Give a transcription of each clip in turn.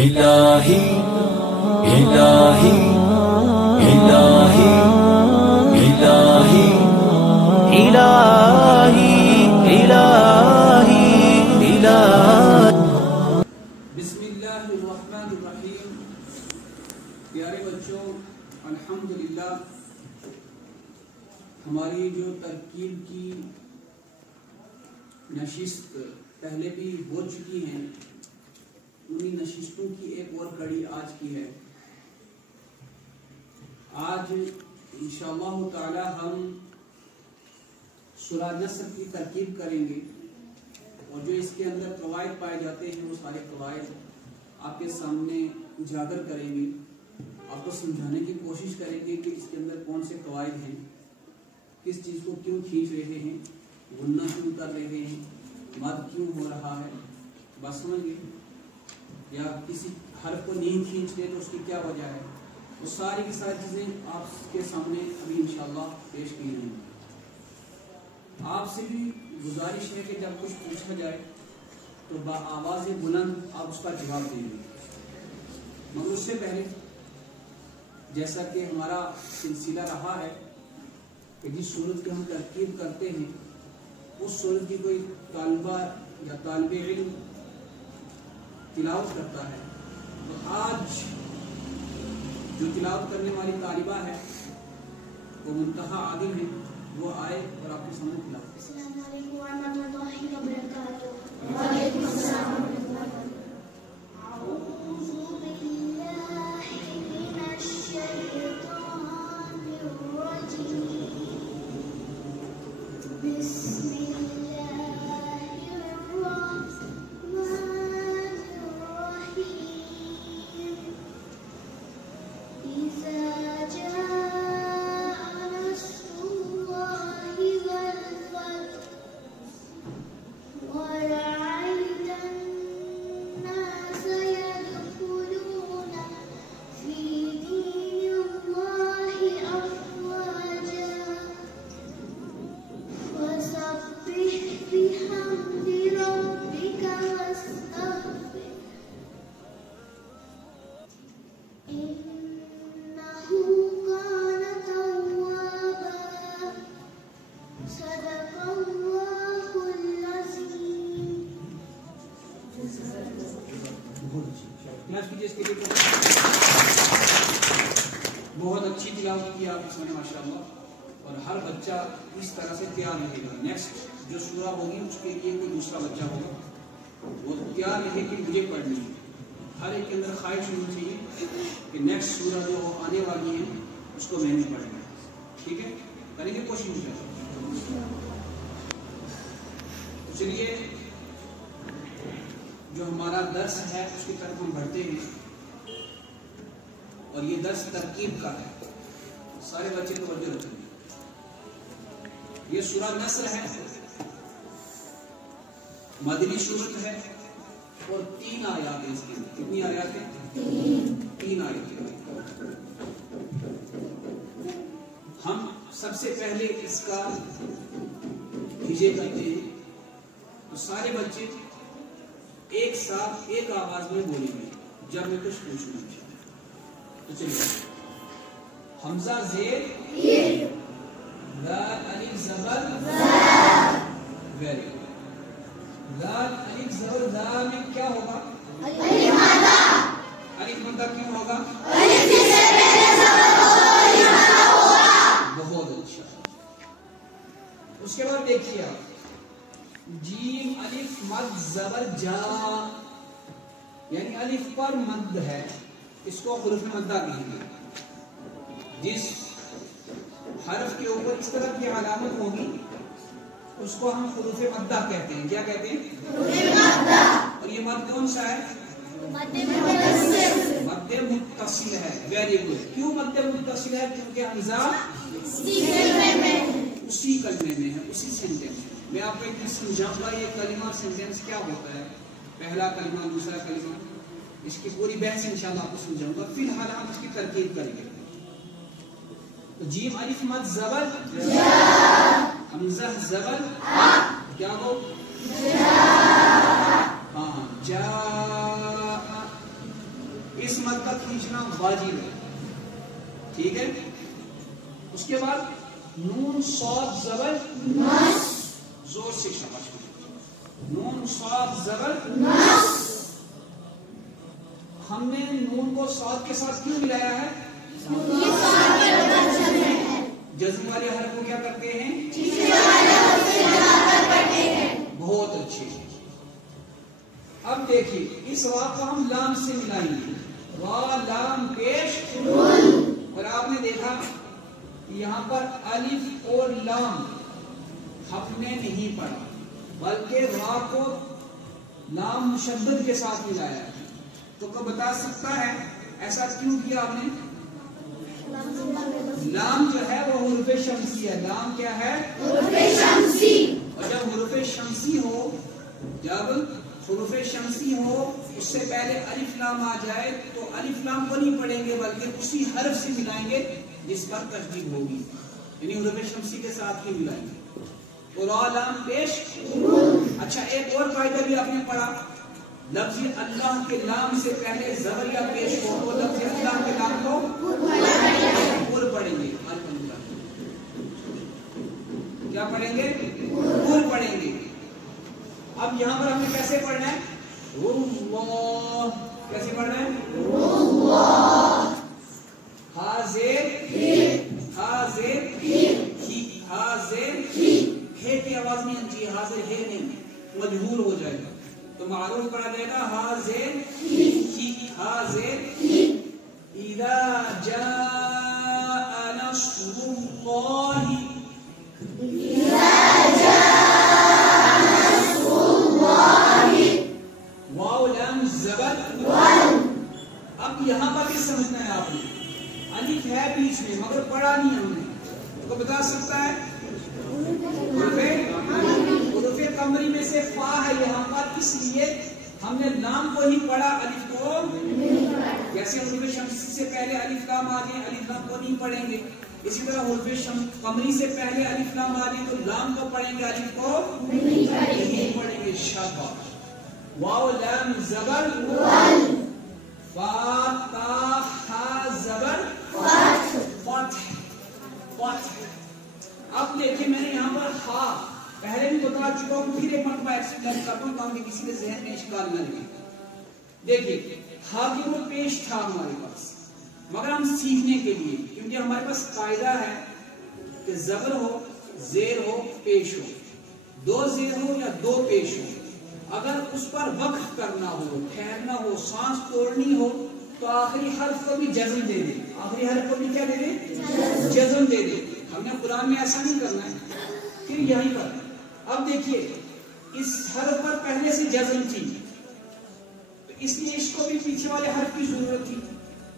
الہی الہی الہی الہی الہی الہی الہی۔ بسم اللہ الرحمن الرحیم۔ پیارے بچوں، الحمدللہ ہماری جو ترکیب کی نشست پہلے بھی ہو چکی ہیں، انہی نشستوں کی ایک اور کڑی آج کی ہے۔ آج انشاءاللہ تعالی ہم سورہ نصر کی ترکیب کریں گے، اور جو اس کے اندر قواعد پائے جاتے ہیں وہ سارے قواعد آپ کے سامنے اجاگر کریں گے، آپ کو سمجھانے کی کوشش کریں گے کہ اس کے اندر کون سے قواعد ہیں، کس چیز کو کیوں کھینچ رہے ہیں، غنہ کیوں کر رہے ہیں، مد کیوں ہو رہا ہے، بس سمجھ گئے، یا کسی حرف کو نہیں کھینچ رہے تو اس کی کیا وجہ ہے، وہ ساری کی ساری چیزیں آپ کے سامنے ابھی انشاءاللہ پیش کی جائیں گی۔ آپ سے بھی گزارش ہے کہ جب کچھ پوچھا جائے تو بآواز بلند آپ اس کا جواب دیں گے، مگر اس سے پہلے جیسا کہ ہمارا سلسلہ رہا ہے کہ جس صورت کی ہم ترکیب کرتے ہیں اس صورت کی کوئی طالبہ یا طالب علم تلاوت کرتا ہے، تو آج جو تلاوت کرنے والی طالبہ ہے وہ منتہا عالم ہے، وہ آئے اور آپ کے سامنے تلاوت۔ السلام علیکم ورحمۃ اللہ وبرکاتہ۔ وعلیکم السلام ورحمۃ اللہ وبرکاتہ۔ اعوذ باللہ من الشیطان الرجیم، بسم اللہ الرحمن الرحیم، اذا جاء نصر اللہ والفتح ورأيت الناس يدخلون في دين الله أفواجا فسبح بحمد ربك واستغفره إنه كان توابا صدق الله العظيم۔ بہت اچھی تلاوت کی آپ نے ماشاءاللہ، اور ہر بچہ اس طرح سے تیار رہے گا۔ نیکسٹ جو سورہ ہوگی اس کے لیے کوئی دوسرا بچہ ہوگا، وہ تیار رہے کہ مجھے پڑھنی ہے۔ ہر ایک کے اندر خواہش ہونی چاہیے کہ نیکسٹ سورہ جو آنے والی ہے اس کو میں نے پڑھنا ہے، ٹھیک ہے؟ کریں گے کوشش کریں۔ تو چلیے جو ہمارا درس ہے اس کی طرف ہم بڑھتے ہیں، اور یہ درس ترکیب کا ہے، سارے بچے توجہ رکھیں گے۔ یہ سورہ نصر ہے، مدنی سورت ہے، اور 3 آیات ہیں اس کے اندر۔ کتنی آیات ہیں؟ 3 آیات ہیں۔ ہم سب سے پہلے اس کا ہجے کرتے ہیں، تو سارے بچے ایک ساتھ ایک آواز میں بولیں گے جب میں کچھ پوچھوں گا۔ تو چلیے، حمزہ زیر لام الف زبر ویری گڈ۔ لام الف زبر لام میں کیا ہوگا؟ الف مدہ۔ الف مدہ کیوں ہوگا؟ الف سے پہلے زبر ہوگا، الف مدہ ہوگا۔ بہت اچھا۔ اس کے بعد دیکھیے آپ، جیم الف مد زبر جا، یعنی الف پر مد ہے، اس کو حروف مدہ کہیں گے۔ جس حرف کے اوپر اس طرح کی علامت ہوگی اس کو ہم حروف مدہ کہتے ہیں۔ کیا کہتے ہیں؟ حروف مدہ۔ اور یہ مد کون سا ہے؟ مد متصل۔ مد متصل ہے، ویری گڈ۔ کیوں مد متصل ہے؟ کیونکہ حمزہ اسی کلمے میں ہے، اسی سینٹینس میں۔ میں آپ کو ایک چیز سمجھاؤں گا، یہ کلمہ سینٹینس کیا ہوتا ہے، پہلا کلمہ، دوسرا کلمہ، اس کی پوری بحث انشاءاللہ آپ کو سمجھاؤں گا۔ فی الحال ہم اس کی ترکیب کریں گے۔ جیم الف مد زبر جا، حمزہ زبر کیا ہو؟ جا، اس مد کا کھینچنا واجب ہے، ٹھیک ہے. اس کے بعد نون صاد زبر زور سے شاباش. نون صاد زبر ہم نے نون کو صاد کے ساتھ کیوں ملایا ہے؟ جزم والے حرف کو کیا کرتے ہیں؟ بہت اچھے. اب دیکھیے اس وا کو ہم لام سے ملائیں گے. وا لام پیش، اور آپ نے دیکھا یہاں پر الف اور لام ہم نے نہیں پڑھا، بلکہ وا کو لام مشدد کے ساتھ ملایا ہے. تو کوئی بتا سکتا ہے ایسا کیوں کیا آپ نے؟ لام جو ہے وہ حروف شمسی ہے. لام کیا ہے؟ حروف شمسی. اور جب حروف شمسی ہو، جب حروف شمسی ہو اس سے پہلے الف لام آ جائے تو الف لام کو نہیں پڑھیں گے بلکہ اسی حرف سے ملائیں گے جس پر تشدید ہوگی، یعنی حروف شمسی کے ساتھ ہی ملائیں گے. اور لام پیش. اچھا ایک اور قاعدہ بھی آپ نے پڑھا، لفظ اللہ کے لام سے پہلے زبر یا پیش ہو تو لفظ اللہ کے لام کو پور پڑھیں گے. کیا پڑھیں گے؟ پور پڑھیں گے. اب یہاں پر ہمیں کیسے پڑھنا ہے؟ اللہ. کیسے پڑھنا ہے؟ حاضر حاضر حاضر ہے کی آواز نہیں آنی چاہیے، حاضر ہے نہیں، مجہول ہو جائے گا تو معروف پڑھا جائے گا حاضر حاضر. اذا جاء نصر اللہ، واو لام زبر. اب یہاں پر کیا سمجھنا ہے آپ نے؟ الف ہے بیچ میں مگر پڑھا نہیں ہم نے، تو بتا سکتا ہے حروف قمری میں سے فا ہے یہاں پر، اس لیے ہم نے لام کو ہی پڑھا، الف کو. جیسے حروف شمسی سے پہلے الف لام آ جائے الف لام کو نہیں پڑھیں گے، اسی طرح حروف قمری سے پہلے الف لام آ جائے تو لام کو پڑھیں گے، الف کو نہیں پڑھیں گے. شاباش. واو لام زبر فا تا ہا زبر فتح فتح. اب دیکھیں میں نے یہاں پر ہا پہلے بھی بتا چکا ہوں، پھر ایک مرتبہ ایکسپلین کرتا ہوں تاکہ کسی کے ذہن میں اشکال نہ لگے. دیکھیے ہا کی وہ پیش تھا ہمارے پاس، مگر ہم سیکھنے کے لیے، کیونکہ ہمارے پاس قاعدہ ہے کہ زبر ہو زیر ہو پیش ہو، دو زیر ہو یا دو پیش ہو، اگر اس پر وقف کرنا ہو، ٹھہرنا ہو، سانس توڑنی ہو تو آخری حرف کو بھی جزم دے دے. آخری حرف کو بھی کیا دے دے؟ جزم دے دے. ہم نے قرآن میں ایسا نہیں کرنا ہے، پھر یہیں پر. اب دیکھیے اس حرف پر پہلے سے جزم تھی تو اس لیے اس کو بھی پیچھے والے حرف کی ضرورت تھی،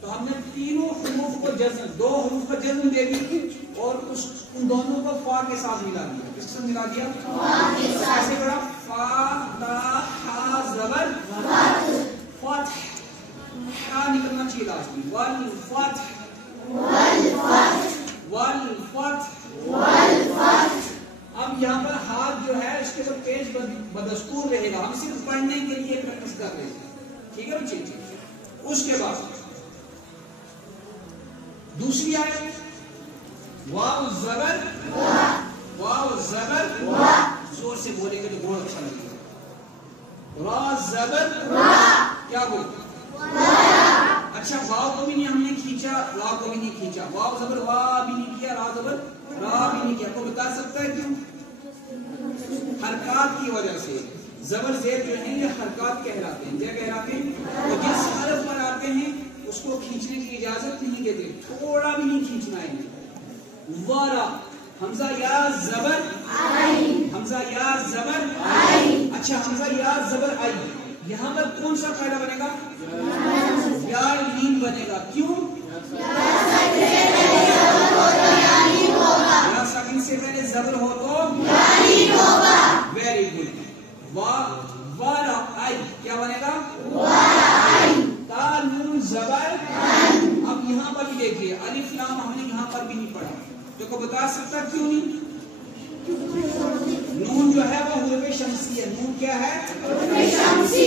تو ہم نے تینوں حروف کو جزم، دو حروف کو جزم دے دی اور ان دونوں کو فا کے ساتھ ملا دیا. کس سے ملا دیا؟ ایسے پڑھا فا تا ہا زبر فتح. ہا نکلنا چاہیے لازمی. والفتح والفتح. اب یہاں پر ہاتھ جو ہے اس کے اوپر پیش بدستور رہے گا، ہم صرف پڑھنے کے لیے پریکٹس کر رہے ہیں، ٹھیک ہے بچے. اس کے بعد دوسری آیت واو زبر زور سے بولیں گے تو بہت اچھا لگے گا. را زبر کیا بول؟ اچھا واو کو بھی نہیں ہم نے کھینچا، را کو بھی نہیں کھینچا، واو زبر وا بھی نہیں کیا، را زبر را بھی نہیں کیا. کو بتا سکتا ہے کیوں؟ حرکات کی وجہ سے. زبر زیر جو ہیں یہ حرکات کہلاتے ہیں، کیا کہلاتے ہیں؟ تو جس حرف پر آتے ہیں اس کو کھینچنے کی اجازت نہیں دیتے، تھوڑا بھی نہیں کھینچنا ہے. وارا حمزہ یا زبر حمزہ یا زبر. اچھا حمزہ یا زبر آئی، یہاں پر کون سا قاعدہ بنے گا؟ یا لین بنے گا. کیوں؟ یا ساکن سے پہلے زبر ہو تو ویری گڈ. وارا آئی کیا بنے گا؟ تا نون زبر. اب یہاں پر بھی دیکھیے الف لام ہم نے یہاں پر بھی نہیں پڑھا، تو کو بتا سکتا کیوں نہیں؟ نون جو ہے وہ حروف شمسی ہے. نون کیا ہے؟ حروف شمسی.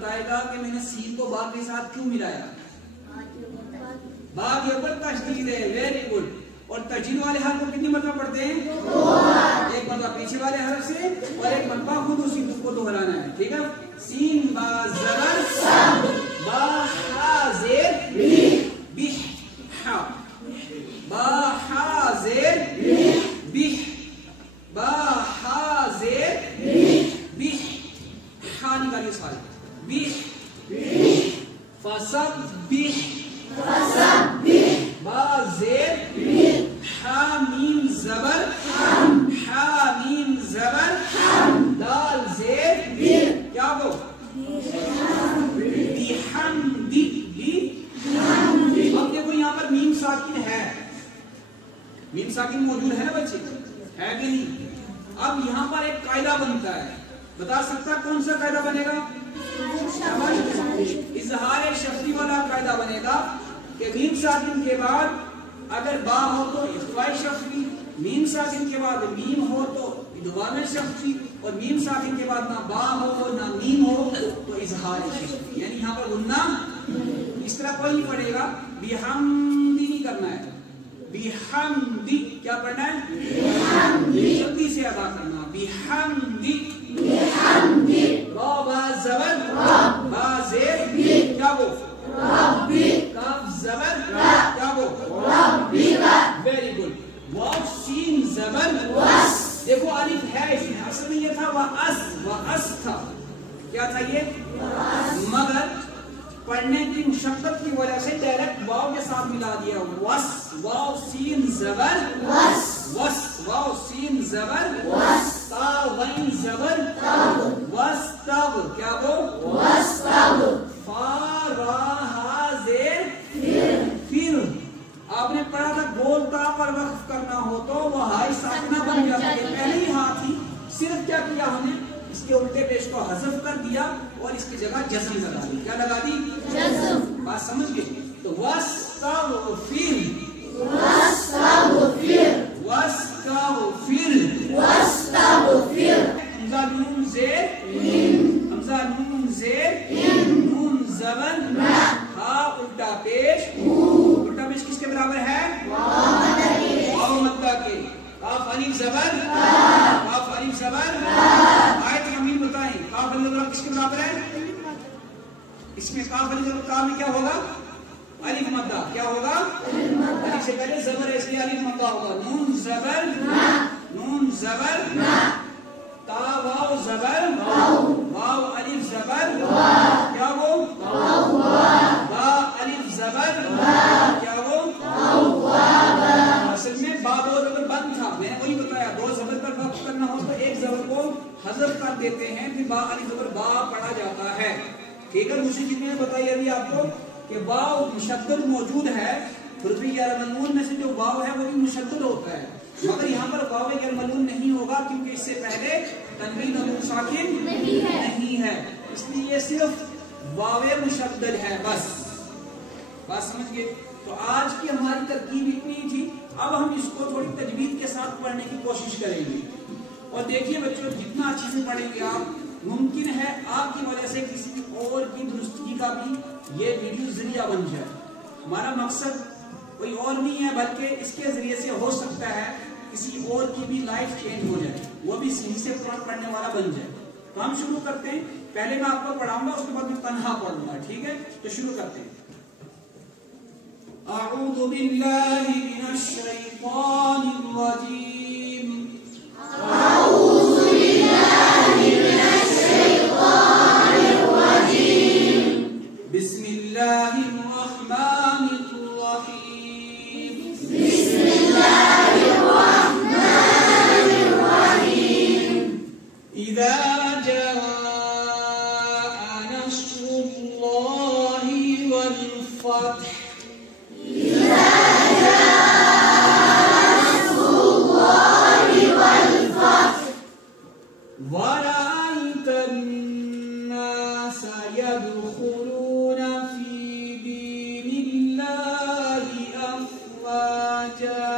بتائے گا کہ میں نے سین کو با کے ساتھ کیوں ملایا؟ با کے اوپر تشدید ہے. Very good. اور تجدید والے حرف کو کتنی مرتبہ پڑھتے ہیں؟ ایک مرتبہ پیچھے والے حرف سے اور ایک مرتبہ خود اسی کو دہرانا ہے. ٹھیک ہے. سین با زبر سا، با ہا زیر بہ، ہا، با ہا زیر بہ، با ہا زیر بہ، ہا نکالیے سوال. بہ فسبح، با زیر ہا میم زبر، ہا میم زبر، دال زیر کیا وہ بحمدی. اب دیکھو یہاں پر میم ساکن ہے، میم ساکن موجود ہے نا بچے، ہے کہ نہیں؟ اب یہاں پر ایک قاعدہ بنتا ہے، بتا سکتا کون سا قاعدہ بنے گا؟ اظہار شفوی والا قاعدہ بنے گا کہ میم ساکن کے بعد اگر با ہو تو اخفاء شفوی، میم ساکن کے بعد میم ہو تو ادغام شفوی، اور میم ساکن کے بعد نہ با ہو نہ میم ہو تو اظہار شفوی. یعنی یہاں پر غنہ اس طرح کوئی نہیں پڑے گا. بحمدی نہیں کرنا ہے، بحمدی کیا پڑھنا ہے؟ جلدی سے ادا کرنا. بحمدی، با با زبر، با زیر کیا وہ کاف زبر کیا وہ ویری گڈ. واو سین زبر دیکھو الف ہے اس میں، اصل میں یہ تھا واس تھا. کیا تھا یہ؟ مگر پڑھنے کی مشقت کی وجہ سے ڈائریکٹ واو کے ساتھ ملا دیا. وس، واو سین زبر وس، واو سین زبر تا غین زبر وستغ کیا وہ فا را ہا زیر پھر. آپ نے پڑھا تھا گول تا پر وقف کرنا ہو تو وہ ہائی ساکنہ بن جاتا ہے. پہلے ہی ہاں تھی، صرف کیا کیا ہم نے اس کے الٹے پیش کو حذف کر دیا اور اس کی جگہ جزم لگا دی. کیا لگا دی؟ جزم. بات سمجھ گئے؟ تو واستغفر، حمزہ نون زیر، حمزہ نون زیر، نون زبر، ہا الٹا پیش. الٹا پیش کس کے برابر ہے؟ واو مدہ کے. کاف الف زبر، کاف الف زبر. آیت امین بتائیں کاف الف زبر کس کے برابر ہے؟ اس میں کاف الف زبر کا میں کیا ہوگا؟ الف مدہ. کیا ہوگا؟ الف سے پہلے زبر ہے اس لیے الف مدہ ہوگا. نون زبر، نون زبر، تا واو زبر، واو الف زبر کیا وہ با الف زبر کیا وہ. اصل میں با دو زبر بند تھا، میں نے وہی بتایا. دو زبر پر وقف کرنا ہو تو ایک زبر کو حذف کر دیتے ہیں، پھر با الف زبر با پڑھا جاتا ہے. ٹھیک ہے. مجھے کتنے بتائی ابھی آپ کو کہ واو مشدد موجود ہے. حروف غیر ملموم میں سے جو واو ہے وہ بھی مشدد ہوتا ہے، مگر یہاں پر واو غیر ملموم نہیں ہوگا کیونکہ اس سے پہلے تنوین نون ساکن نہیں ہے، اس لیے صرف واو مشدد ہے بس. بات سمجھ گئے؟ تو آج کی ہماری ترکیب اتنی تھی. اب ہم اس کو تھوڑی تجوید کے ساتھ پڑھنے کی کوشش کریں گے. اور دیکھیے بچوں، جتنا اچھے سے پڑھیں گے آپ، ممکن ہے آپ کی وجہ سے کسی اور کی درستگی کا بھی یہ ویڈیو ذریعہ بن جائے. ہمارا مقصد کوئی اور نہیں ہے بلکہ اس کے ذریعے سے ہو سکتا ہے کسی اور کی بھی لائف چینج ہو جائے، وہ بھی صحیح سے قرآن پڑھنے والا بن جائے. تو ہم شروع کرتے ہیں. پہلے میں آپ کو پڑھاؤں گا، اس کے بعد میں تنہا پڑھوں گا. ٹھیک ہے؟ تو شروع کرتے ہیں. اعوذ باللہ من الشیطان الرجیم. أعوذ بالله من الشيطان الرجيم. بسم اللہ الرحمن الرحیم. بسم الله الرحمن الرحيم. اذا جاء نصر اللہ والفتح. ورأيت الناس يدخلون في دين الله أفواجا.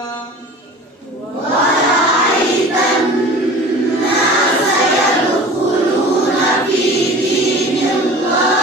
ورأيت الناس يدخلون في دين الله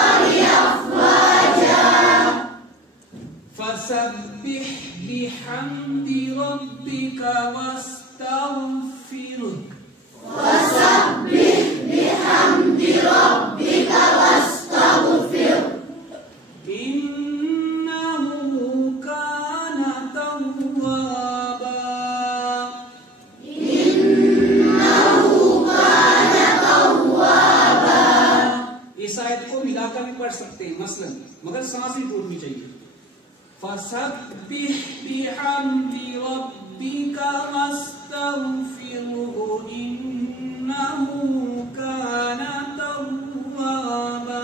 مثلا، مگر سانس نہیں ٹوٹنی چاہیے. فَسَبِّحْ بِحَمْدِ رَبِّكَ وَاسْتَغْفِرْهُ إِنَّهُ كَانَ تَوَّابًا.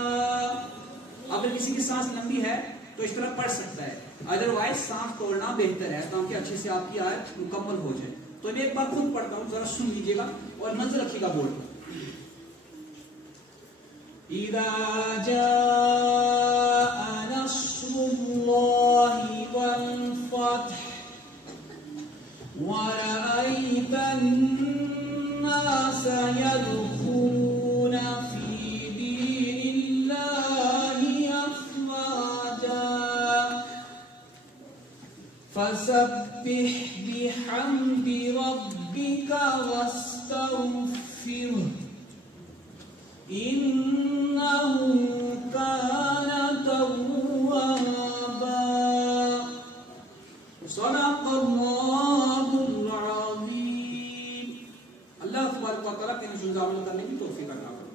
اگر کسی کی سانس لمبی ہے تو اس طرح پڑھ سکتا ہے، ادروائز سانس توڑنا بہتر ہے تاکہ اچھے سے آپ کی آیت مکمل ہو جائے. تو میں ایک بار خود پڑھتا ہوں، ذرا سن لیجیے گا اور نظر رکھیے گا بورڈ پر. اِذَا جَاءَ نَصْرُ اللَّهِ وَالْفَتْحُ وَرَأَيْتَ النَّاسَ يَدْخُلُونَ فِي دِينِ اللَّهِ أَفْوَاجًا فَسَبِّحْ بِحَمْدِ رَبِّكَ وَاسْتَغْفِرْهُ إِنَّهُ كَانَ تَوَّابًا. صدق اللہ العظیم. اللہ تبارک و تعالیٰ کے نشان عمل کرنے کی توفیق عطا فرمائے.